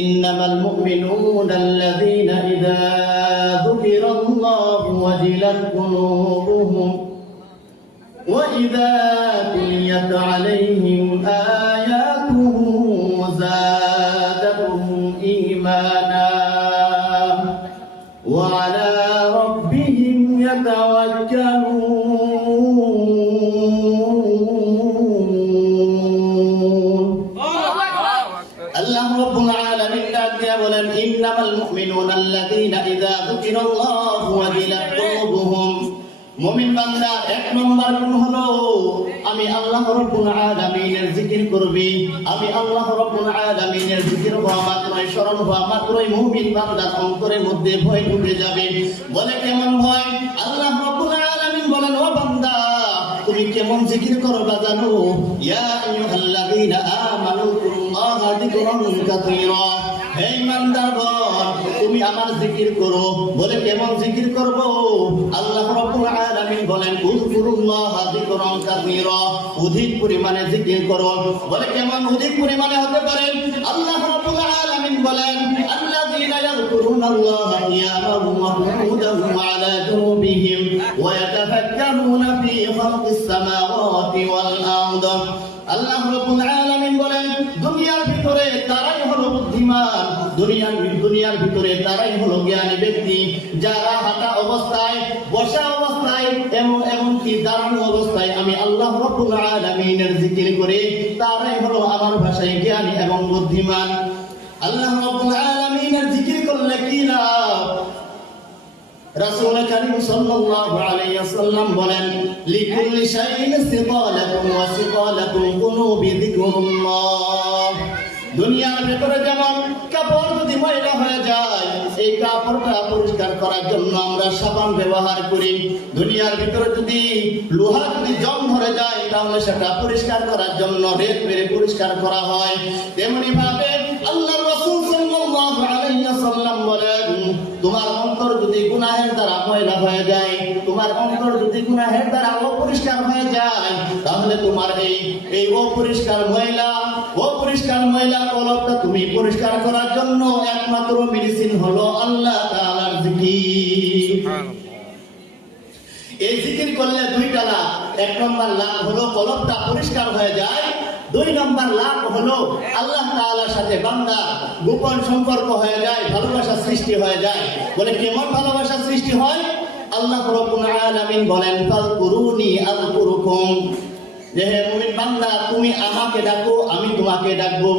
ইন্নামাল মুমিনুনাল্লাযীনা ইযা যুকিরাল্লাহু ওয়াজিলাত কুলুবুহুম ওয়া ইযা তুলিয়াত আলাইহিম আয়াতুহু যাদাতুহুম ঈমানা ওয়া আলা রাব্বিহিম ইয়াতাওয়াক্কালুন। আল্লাহ রাব্বুল আলামিন ডাকিয়া বলেন, ইন্নামাল মুমিনুনাল্লাযীনা ইযা যুকিরাল্লাহু ওয়াজিলাত কুলুবুহুম। মুমিন বান্দা এক নম্বর গুণ হলো আমি আল্লাহ রাব্বুল আলামিনের জিকির করবি। আমি আল্লাহ রাব্বুল আলামিনের জিকির হওয়া মাত্রই, স্মরণ হওয়া মাত্রই মুমিন বান্দার অন্তরের মধ্যে ভয় ঢুকে যাবে। বলে কেমন ভয়? আল্লাহ রাব্বুল আলামিন বলেন, ও বান্দা তুমি কেমন জিকির করবা জানো? ইয়া আইয়ুহাল্লাযীনা আমানু কুল্লাহা যিকরান কাসীরা। হে ইমানদারগণ, তুমি আমার জিকির করো। বলে কেমন জিকির করব? আল্লাহ রাব্বুল আলামিন বলেন, উযকুরুল্লাহা যিকরান কাসীরা। অধিক পরিমাণে জিকির করো। বলে কেমন অধিক পরিমাণে হতে পারে? আল্লাহ রাব্বুল আলামিন বলেন, আল্লাযীনা ইয়াযকুরুনাল্লাহা কিয়ামান ওয়া qu'udan ওয়া আলা জুনুবিহিম ওয়া ইয়াতাফাক্কারুনা ফী খালকিস সামাওয়াতি ওয়াল আরদ। আল্লাহ রাব্বুল আলামিন বলেন, দুনিয়ার ভিতরে তারাই হলো বুদ্ধিমান, দুনিয়ার ভিতরে তারাই হলো জ্ঞানী ব্যক্তি, যারা হাঁটা অবস্থায়, বসা অবস্থায়, এমনকি দাঁড়ানো অবস্থায় আমি আল্লাহ রাব্বুল আলামিনের জিকির করে, তারাই হলো আমার ভাষায় জ্ঞানী এবং বুদ্ধিমান। আল্লাহ রাব্বুল আলামিনের জিকির করলে কি লাভ? রাসূল কারীম সাল্লাল্লাহু আলাইহি ওয়াসাল্লাম বলেন, লিকুল্লি শাইইন সিকালাতুন ওয়া সিকালাতুল কুলুবি যিকরুল্লাহ। দুনিয়ার ভিতরে যেমন কাপড় যদি ময়লা হয়ে যায়, এই কাপড়টা পরিষ্কার করার জন্য আমরা সাবান ব্যবহার করি। দুনিয়ার ভিতরে যদি লোহা যদি জং ধরে যায়, তাহলে সেটা পরিষ্কার করার জন্য রেত মেরে পরিষ্কার করা হয়। তেমনি ভাবে আল্লাহর রাসূল সাল্লাল্লাহু আলাইহি ওয়াসাল্লাম বলেন, তোমার অন্তর যদি গুনাহের দ্বারা ময়লা হয়ে যায়, তোমার অন্তর যদি গুনাহের দ্বারা অপরিষ্কার হয়ে যায়, তাহলে তোমার এই অপরিষ্কার ময়লা কলবটা তুমি পরিষ্কার করার জন্য একমাত্র মেডিসিন হলো আল্লাহ তাআলার জিকির। এই জিকির করলে দুইটা লাভ। এক নম্বর লাভ হলো কলবটা পরিষ্কার হয়ে যায়। দুই নম্বর লাভ হলো আল্লাহ তাআলার সাথে বান্দা গোপন সম্পর্ক হয়ে যায়, ভালোবাসা সৃষ্টি হয়ে যায়। বলে কেমন ভালোবাসা সৃষ্টি হয়? আল্লাহ রাব্বুল আলামিন বলেন, ফাযকুরুনি আযকুরুকুম। যে হে মুমিন বান্দা, তুমি আমাকে ডাকো, আমি তোমাকে ডাকবো।